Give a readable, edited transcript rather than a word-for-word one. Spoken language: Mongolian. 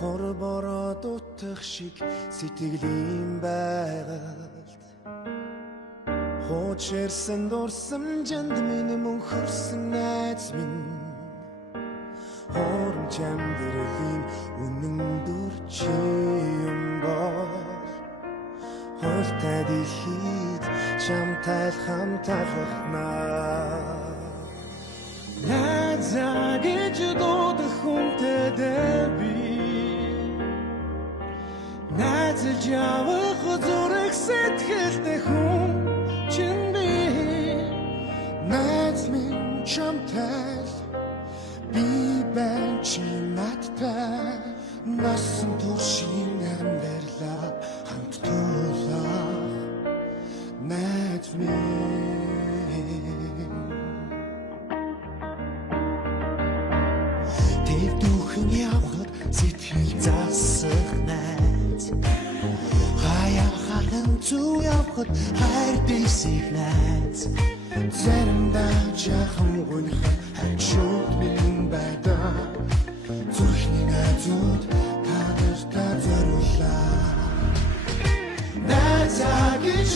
Хорбороод утах шиг сэтгэлийн байгальд хуучирсан дурсамжинд минь мөн хөрсөн найз минь хоромч амьдралын үнэн дүр чи юм бол хөлтэй дэлхийд чамтай хамталахнаа найзаа гэж дуудах хүнтэй би найзалж явах зүрх сэтгэлтэй хүн чин би найз минь чамтай би байна чи надтай насан туршийн амьдралаа хамт тулах найз минь тэв дүүхэн явхад сэтгэл засах найз хаяа хаан зүү явхад хайр дэсих найз заримдаа жаахан гонхоо хачууд минь байдаг зүрхний найзууд та нартай зориулаа найзаа гэж